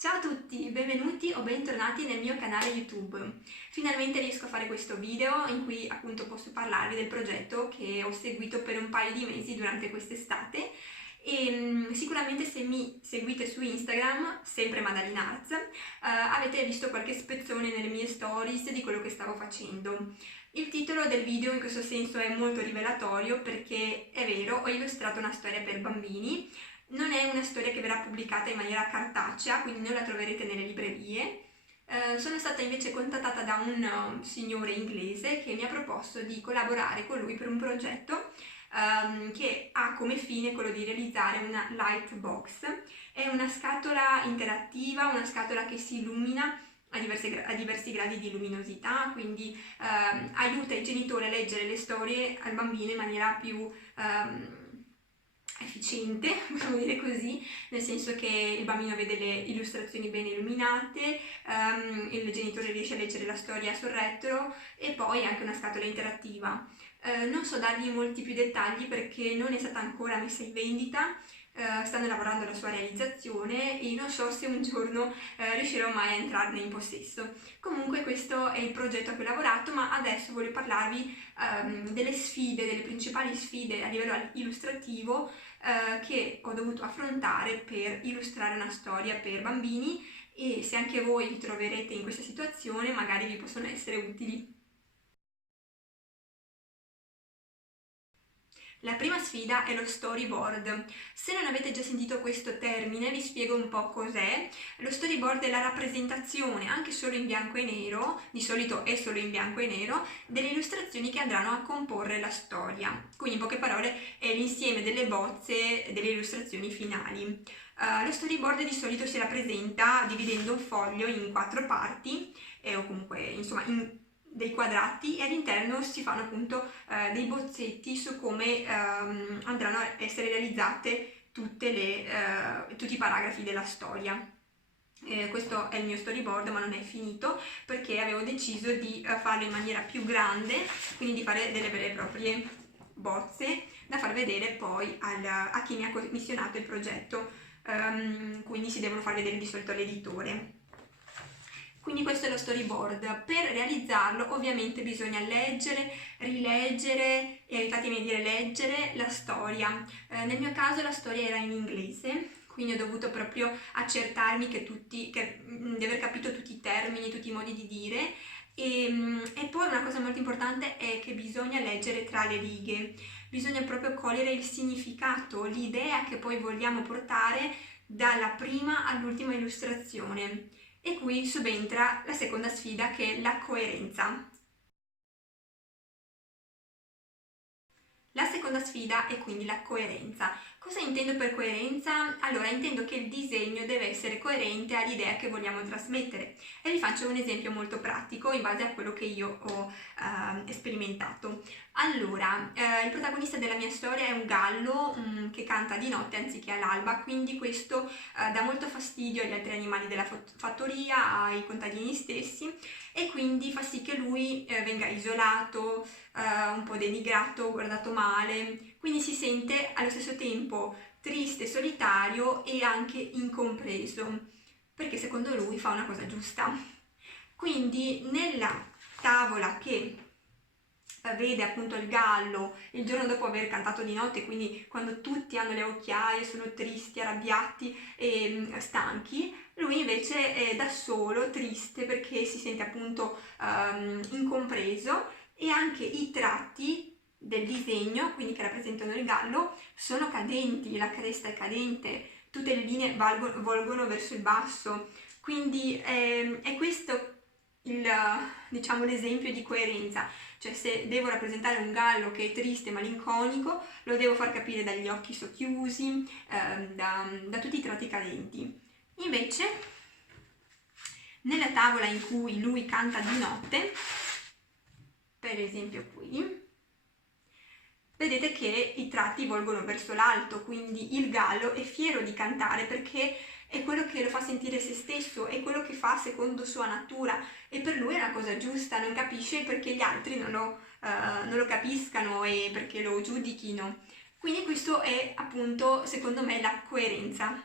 Ciao a tutti, benvenuti o bentornati nel mio canale YouTube. Finalmente riesco a fare questo video in cui appunto posso parlarvi del progetto che ho seguito per un paio di mesi durante quest'estate e sicuramente se mi seguite su Instagram, sempre Madalina Arts, avete visto qualche spezzone nelle mie stories di quello che stavo facendo. Il titolo del video in questo senso è molto rivelatorio perché è vero, ho illustrato una storia per bambini. Non è una storia che verrà pubblicata in maniera cartacea, quindi non la troverete nelle librerie. Sono stata invece contattata da un signore inglese che mi ha proposto di collaborare con lui per un progetto che ha come fine quello di realizzare una Lightbox. È una scatola interattiva, una scatola che si illumina a diversi gradi di luminosità, quindi aiuta i genitori a leggere le storie al bambino in maniera più efficiente, possiamo dire così, nel senso che il bambino vede le illustrazioni ben illuminate, il genitore riesce a leggere la storia sul retro e poi anche una scatola interattiva. Non so darvi molti più dettagli perché non è stata ancora messa in vendita, stanno lavorando alla sua realizzazione e non so se un giorno riuscirò mai a entrarne in possesso. Comunque questo è il progetto a cui ho lavorato, ma adesso voglio parlarvi delle sfide, delle principali sfide a livello illustrativo che ho dovuto affrontare per illustrare una storia per bambini e se anche voi vi troverete in questa situazione magari vi possono essere utili. La prima sfida è lo storyboard. Se non avete già sentito questo termine, vi spiego un po' cos'è. Lo storyboard è la rappresentazione, anche solo in bianco e nero, di solito è solo in bianco e nero, delle illustrazioni che andranno a comporre la storia. Quindi, in poche parole, è l'insieme delle bozze delle illustrazioni finali. Lo storyboard di solito si rappresenta dividendo un foglio in 4 parti, o comunque, insomma, in dei quadrati e all'interno si fanno appunto dei bozzetti su come andranno a essere realizzate tutti i paragrafi della storia. Questo è il mio storyboard, ma non è finito perché avevo deciso di farlo in maniera più grande, quindi di fare delle vere e proprie bozze da far vedere poi a chi mi ha commissionato il progetto, quindi si devono far vedere di solito all'editore. Quindi questo è lo storyboard. Per realizzarlo ovviamente bisogna leggere, rileggere e aiutatemi a dire leggere la storia. Nel mio caso la storia era in inglese, quindi ho dovuto proprio accertarmi di aver capito tutti i termini, tutti i modi di dire. E poi una cosa molto importante è che bisogna leggere tra le righe, bisogna proprio cogliere il significato, l'idea che poi vogliamo portare dalla prima all'ultima illustrazione. E qui subentra la seconda sfida che è la coerenza. La seconda sfida è quindi la coerenza. Cosa intendo per coerenza? Allora, intendo che il disegno deve essere coerente all'idea che vogliamo trasmettere. E vi faccio un esempio molto pratico in base a quello che io ho sperimentato. Allora, il protagonista della mia storia è un gallo che canta di notte anziché all'alba, quindi questo dà molto fastidio agli altri animali della fattoria, ai contadini stessi e quindi fa sì che lui venga isolato, un po' denigrato, guardato male, quindi si sente allo stesso tempo triste, solitario e anche incompreso, perché secondo lui fa una cosa giusta. Quindi nella tavola che vede appunto il gallo il giorno dopo aver cantato di notte, quindi quando tutti hanno le occhiaie, sono tristi, arrabbiati e stanchi, lui invece è da solo, triste perché si sente appunto incompreso e anche i tratti del disegno, quindi che rappresentano il gallo, sono cadenti, la cresta è cadente, tutte le linee volgono verso il basso, quindi è questo diciamo, l'esempio di coerenza, cioè se devo rappresentare un gallo che è triste, malinconico, lo devo far capire dagli occhi socchiusi, da tutti i tratti cadenti. Invece, nella tavola in cui lui canta di notte, per esempio qui, vedete che i tratti volgono verso l'alto, quindi il gallo è fiero di cantare perché è quello che lo fa sentire se stesso, è quello che fa secondo sua natura e per lui è una cosa giusta, non capisce perché gli altri non lo capiscano e perché lo giudichino. Quindi questo è appunto secondo me la coerenza.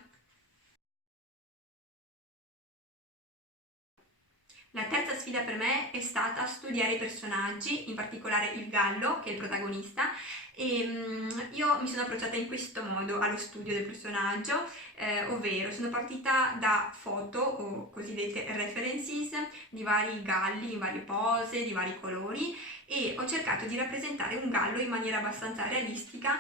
La terza sfida per me è stata studiare i personaggi, in particolare il gallo, che è il protagonista, e io mi sono approcciata in questo modo allo studio del personaggio, ovvero sono partita da foto o cosiddette references di vari galli, in varie pose, di vari colori, e ho cercato di rappresentare un gallo in maniera abbastanza realistica,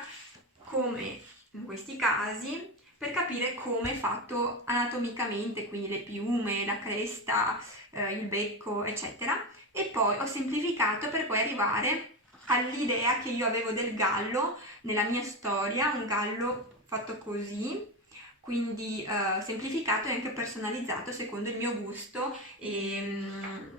come in questi casi, per capire come è fatto anatomicamente, quindi le piume, la cresta, il becco, eccetera. E poi ho semplificato per poi arrivare all'idea che io avevo del gallo nella mia storia, un gallo fatto così, quindi semplificato e anche personalizzato secondo il mio gusto e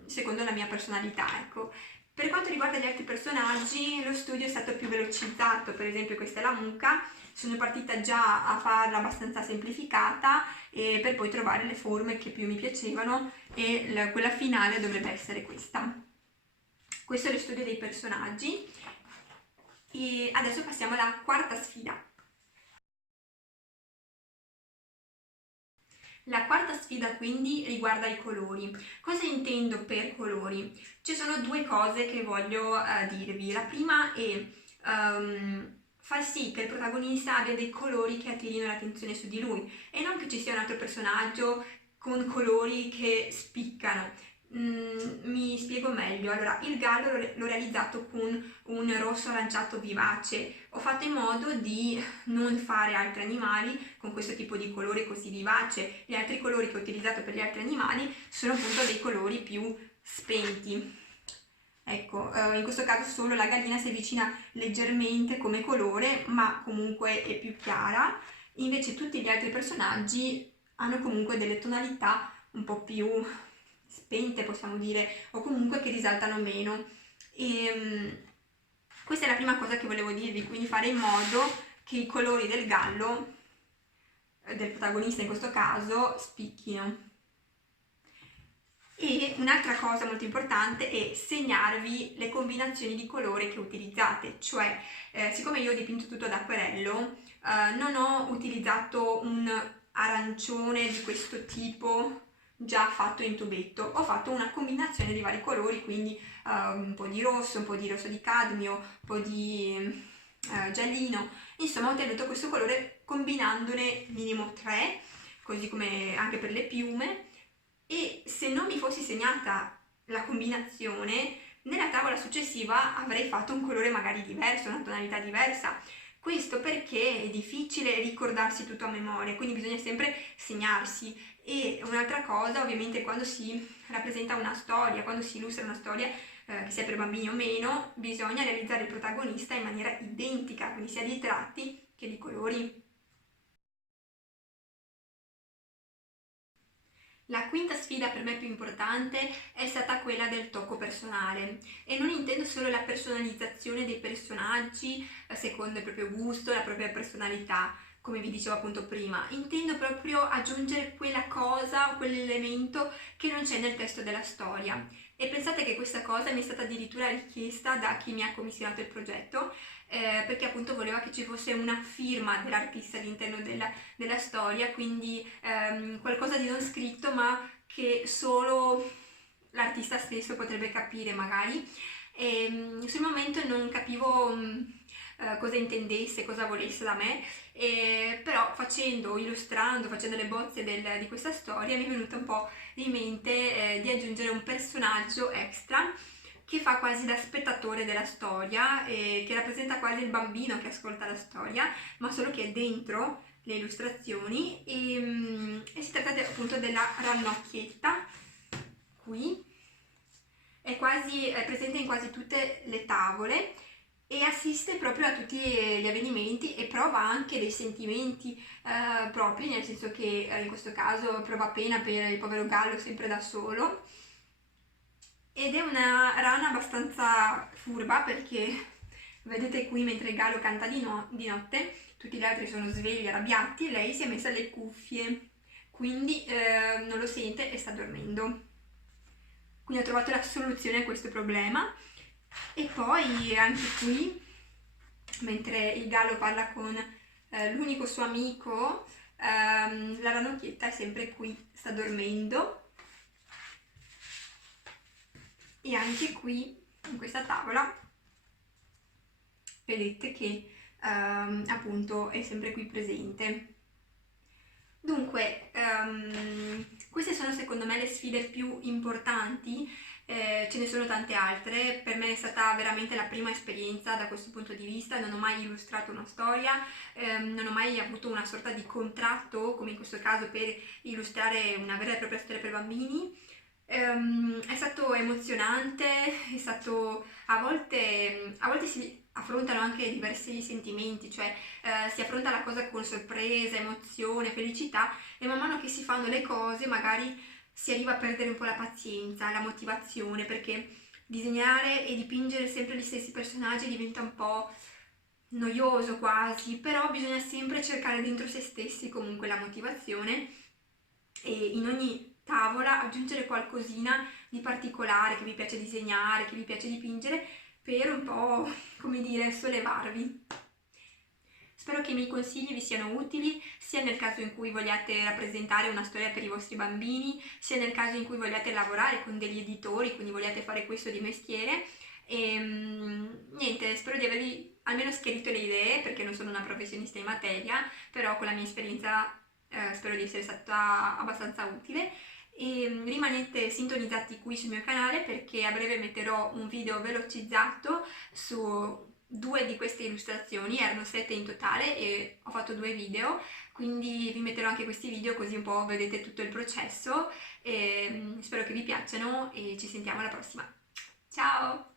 secondo la mia personalità, ecco. Per quanto riguarda gli altri personaggi, lo studio è stato più velocizzato, per esempio questa è la mucca, sono partita già a farla abbastanza semplificata per poi trovare le forme che più mi piacevano e quella finale dovrebbe essere questa. Questo è lo studio dei personaggi e adesso passiamo alla quarta sfida. La quarta sfida quindi riguarda i colori. Cosa intendo per colori? Ci sono due cose che voglio dirvi. La prima è far sì che il protagonista abbia dei colori che attirino l'attenzione su di lui e non che ci sia un altro personaggio con colori che spiccano. Mi spiego meglio. Allora, il gallo l'ho realizzato con un rosso aranciato vivace. Ho fatto in modo di non fare altri animali con questo tipo di colore così vivace. Gli altri colori che ho utilizzato per gli altri animali sono appunto dei colori più spenti. Ecco, in questo caso solo la gallina si avvicina leggermente come colore, ma comunque è più chiara. Invece tutti gli altri personaggi hanno comunque delle tonalità un po' più spente, possiamo dire, o comunque che risaltano meno. E questa è la prima cosa che volevo dirvi, quindi fare in modo che i colori del gallo, del protagonista in questo caso, spicchino. E un'altra cosa molto importante è segnarvi le combinazioni di colore che utilizzate, cioè siccome io ho dipinto tutto ad acquerello, non ho utilizzato un arancione di questo tipo già fatto in tubetto, ho fatto una combinazione di vari colori, quindi un po' di rosso, un po' di rosso di cadmio, un po' di giallino, insomma ho ottenuto questo colore combinandone minimo 3, così come anche per le piume. E se non mi fossi segnata la combinazione, nella tavola successiva avrei fatto un colore magari diverso, una tonalità diversa. Questo perché è difficile ricordarsi tutto a memoria, quindi bisogna sempre segnarsi. E un'altra cosa, ovviamente, quando si rappresenta una storia, quando si illustra una storia, che sia per bambini o meno, bisogna realizzare il protagonista in maniera identica, quindi sia di tratti che di colori. La quinta sfida per me più importante è stata quella del tocco personale e non intendo solo la personalizzazione dei personaggi secondo il proprio gusto, la propria personalità, come vi dicevo appunto prima, intendo proprio aggiungere quella cosa o quell'elemento che non c'è nel testo della storia. E pensate che questa cosa mi è stata addirittura richiesta da chi mi ha commissionato il progetto, perché appunto voleva che ci fosse una firma dell'artista all'interno della storia, quindi qualcosa di non scritto ma che solo l'artista stesso potrebbe capire magari. E sul momento non capivo cosa intendesse, cosa volesse da me, però illustrando, facendo le bozze di questa storia mi è venuta un po' in mente di aggiungere un personaggio extra che fa quasi da spettatore della storia, che rappresenta quasi il bambino che ascolta la storia, ma solo che è dentro le illustrazioni e si tratta appunto della ranocchietta. Qui è presente in quasi tutte le tavole e assiste proprio a tutti gli avvenimenti e prova anche dei sentimenti propri, nel senso che in questo caso prova pena per il povero gallo sempre da solo. Ed è una rana abbastanza furba perché vedete qui mentre il gallo canta di notte, tutti gli altri sono svegli, arrabbiati e lei si è messa le cuffie, quindi non lo sente e sta dormendo. Quindi ho trovato la soluzione a questo problema. E poi anche qui, mentre il gallo parla con l'unico suo amico, la ranocchietta è sempre qui, sta dormendo. e anche qui in questa tavola vedete che appunto è sempre qui presente. Dunque, queste sono secondo me le sfide più importanti, ce ne sono tante altre, per me è stata veramente la prima esperienza da questo punto di vista, non ho mai illustrato una storia, non ho mai avuto una sorta di contratto, come in questo caso per illustrare una vera e propria storia per bambini. È stato emozionante, è stato a volte si affrontano anche diversi sentimenti, cioè si affronta la cosa con sorpresa, emozione, felicità e man mano che si fanno le cose magari si arriva a perdere un po' la pazienza, la motivazione, perché disegnare e dipingere sempre gli stessi personaggi diventa un po' noioso quasi, però bisogna sempre cercare dentro se stessi comunque la motivazione e in ogni tavola aggiungere qualcosina di particolare che vi piace disegnare, che vi piace dipingere per un po', come dire, sollevarvi. Spero che i miei consigli vi siano utili sia nel caso in cui vogliate rappresentare una storia per i vostri bambini, sia nel caso in cui vogliate lavorare con degli editori, quindi vogliate fare questo di mestiere. E niente, spero di avervi almeno schiarito le idee perché non sono una professionista in materia, però con la mia esperienza spero di essere stata abbastanza utile. E rimanete sintonizzati qui sul mio canale perché a breve metterò un video velocizzato su 2 di queste illustrazioni, erano 7 in totale e ho fatto 2 video, quindi vi metterò anche questi video così un po' vedete tutto il processo e spero che vi piacciono e ci sentiamo alla prossima. Ciao!